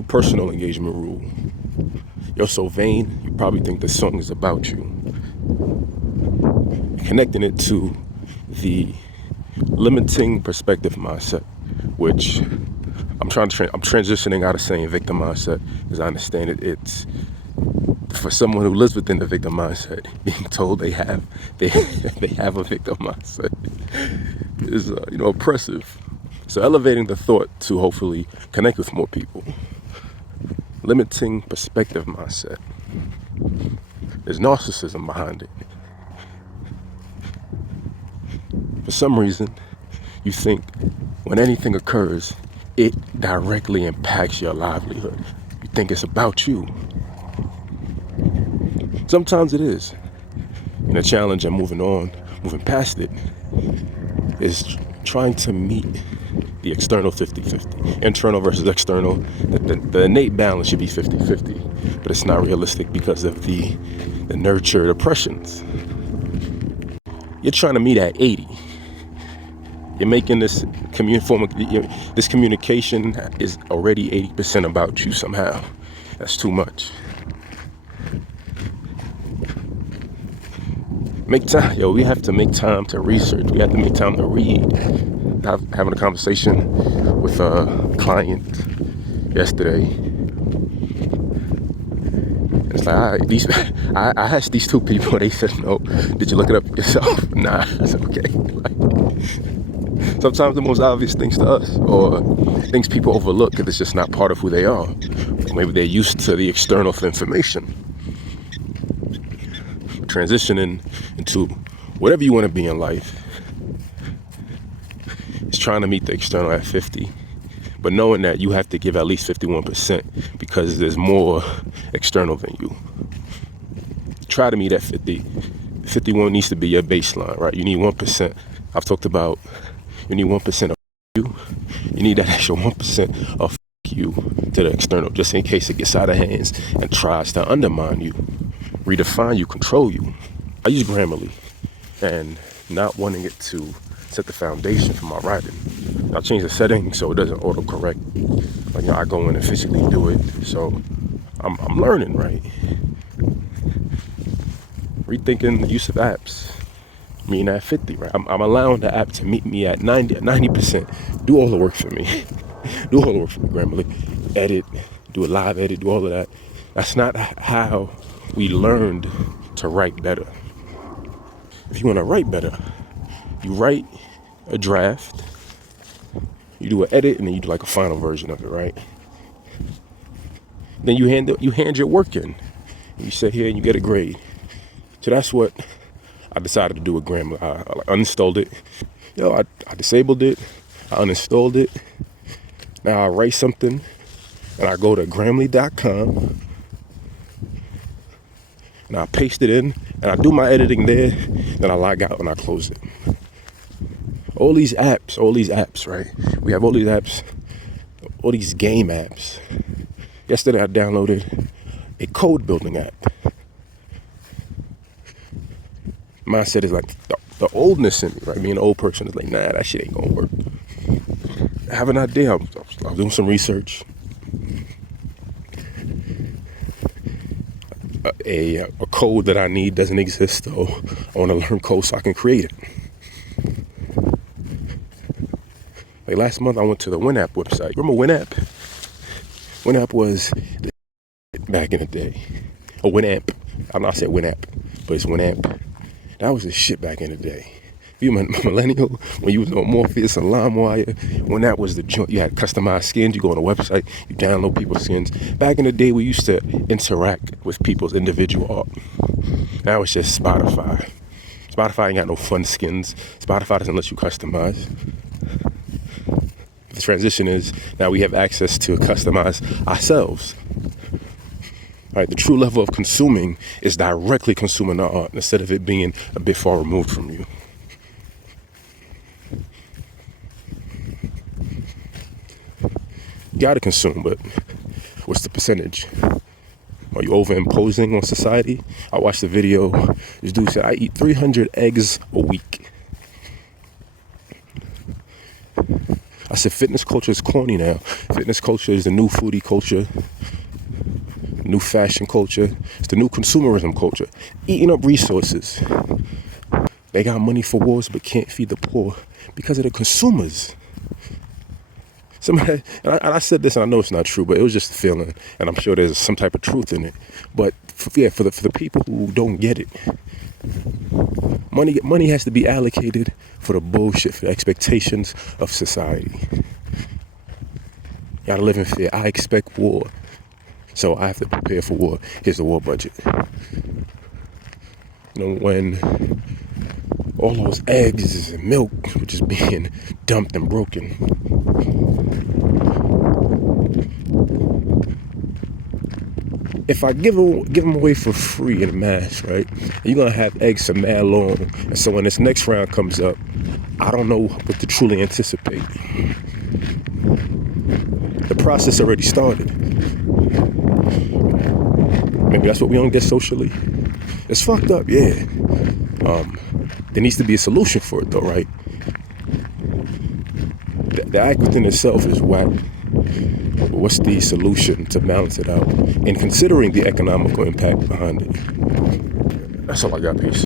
New personal engagement rule. You're so vain, you probably think this song is about you. Connecting it to the limiting perspective mindset, which I'm transitioning out of saying victim mindset, because I understand it. It's for someone who lives within the victim mindset, being told they have a victim mindset is oppressive. So elevating the thought to hopefully connect with more people. Limiting perspective mindset. There's narcissism behind it. For some reason, you think when anything occurs, it directly impacts your livelihood. You think it's about you. Sometimes it is. And the challenge of moving past it, is trying to meet the external 50-50. Internal versus external. The innate balance should be 50-50. But it's not realistic because of the nurtured oppressions. You're trying to meet at 80. You're making this communication is already 80% about you somehow. That's too much. Make time, we have to make time to research. We have to make time to read. Having a conversation with a client yesterday. It's like, I asked these two people, they said no. Did you look it up yourself? Nah, I said okay. Sometimes the most obvious things to us, or things people overlook because it's just not part of who they are. Or maybe they're used to the external information. Transitioning into whatever you want to be in life is trying to meet the external at 50, but knowing that you have to give at least 51% because there's more external than you. Try to meet at 50. 51 needs to be your baseline, right? You need 1%. I've talked about you need 1% of you. You need that extra 1% of you to the external, just in case it gets out of hands and tries to undermine you, redefine you, control you. I use Grammarly, and not wanting it to set the foundation for my writing, I'll change the setting so it doesn't autocorrect. I go in and physically do it. So I'm learning, right? Rethinking the use of apps. Meeting at 50, right? I'm allowing the app to meet me at 90%. Do all the work for me. Do all the work for me, Grammarly. Edit, do a live edit, do all of that. That's not how we learned to write better. If you want to write better, you write a draft, you do an edit, and then you do like a final version of it, right? Then you hand your work in, and you sit here and you get a grade. So that's what I decided to do with Grammarly. I uninstalled it. I disabled it. I uninstalled it. Now I write something, and I go to Grammarly.com, and I paste it in, and I do my editing there, then I log out and I close it. All these apps, right? We have all these apps, all these game apps. Yesterday I downloaded a code building app. Mindset is like the oldness in me, right? Being an old person is like, nah, that shit ain't gonna work. I have an idea. I'm doing some research. A code that I need doesn't exist, so I want to learn code so I can create it. Like last month, I went to the WinApp website. Remember WinApp? WinApp was back in the day. Or Winamp. I'm not saying WinApp, but it's WinApp. That was the shit back in the day. If you were a millennial, when you was on Morpheus and LimeWire, when that was the joint, you had customized skins. You go on a website, you download people's skins. Back in the day, we used to interact with people's individual art. Now it's just Spotify. Spotify ain't got no fun skins. Spotify doesn't let you customize. The transition is now we have access to customize ourselves. All right, the true level of consuming is directly consuming the art instead of it being a bit far removed from you. You gotta consume, but what's the percentage? Are you overimposing on society? I watched the video. This dude said, I eat 300 eggs a week. I said fitness culture is corny now. Fitness culture is the new foodie culture, new fashion culture. It's the new consumerism culture. Eating up resources. They got money for wars but can't feed the poor because of the consumers. Somebody, and I said this, and I know it's not true, but it was just a feeling, and I'm sure there's some type of truth in it. But for the people who don't get it, money has to be allocated for the bullshit, for the expectations of society. You gotta live in fear. I expect war, so I have to prepare for war. Here's the war budget. When all those eggs and milk were just being dumped and broken. If I give them away for free in mass, right? You're gonna have eggs for mad long, and so when this next round comes up, I don't know what to truly anticipate. The process already started. Maybe that's what we don't get socially. It's fucked up, yeah. There needs to be a solution for it, though, right? The act within itself is whack. What's the solution to balance it out? And considering the economical impact behind it. That's all I got, peace.